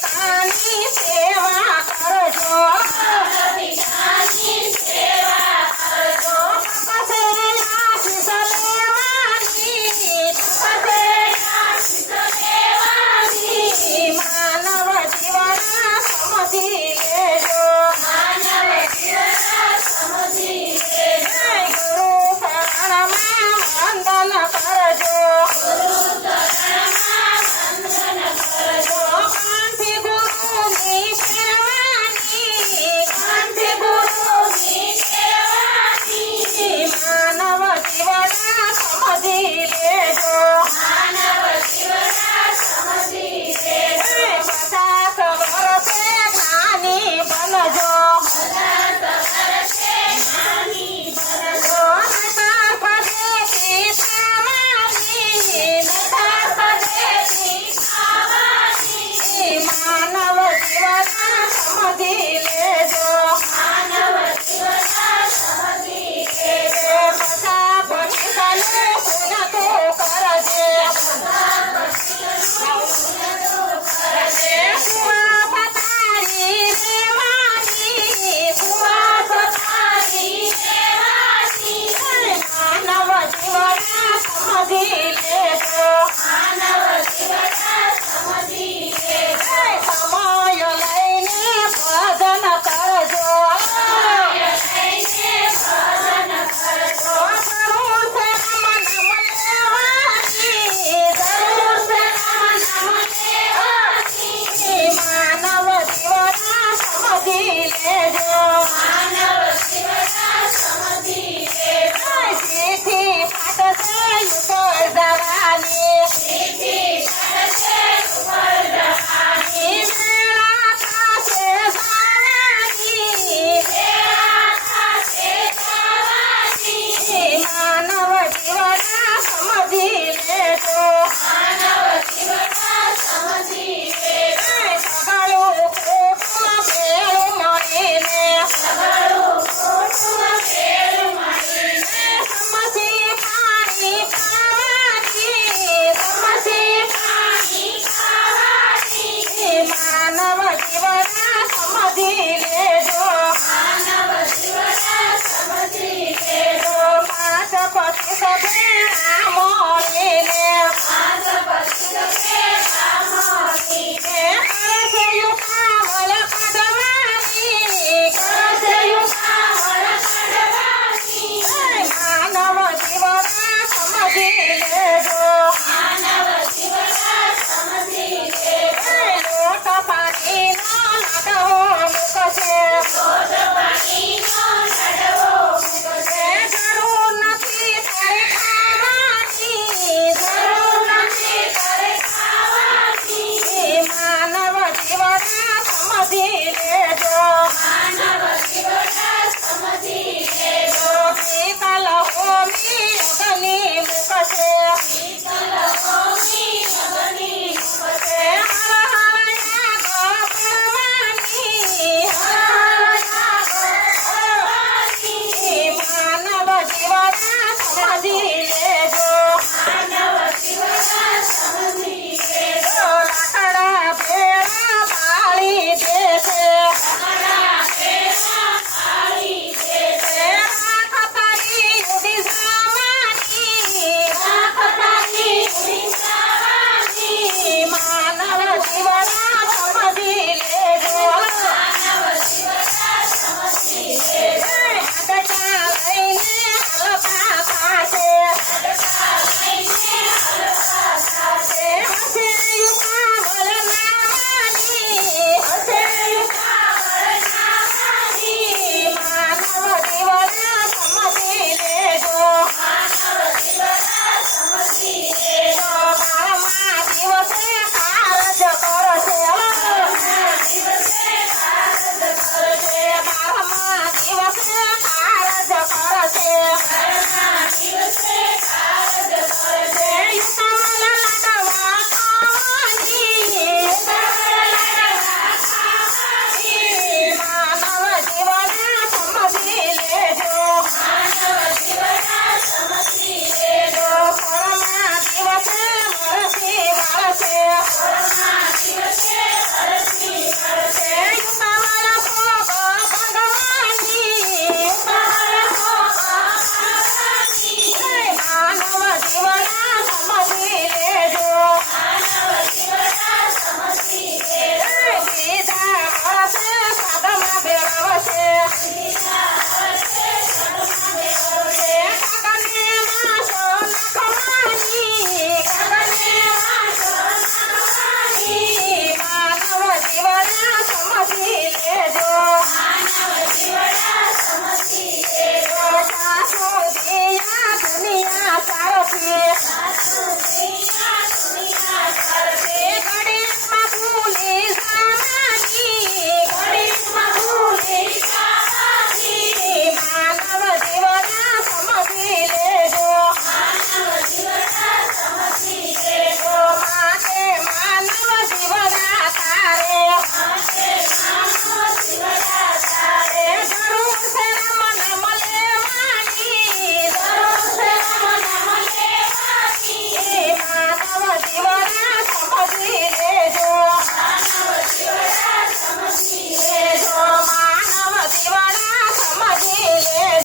Tani,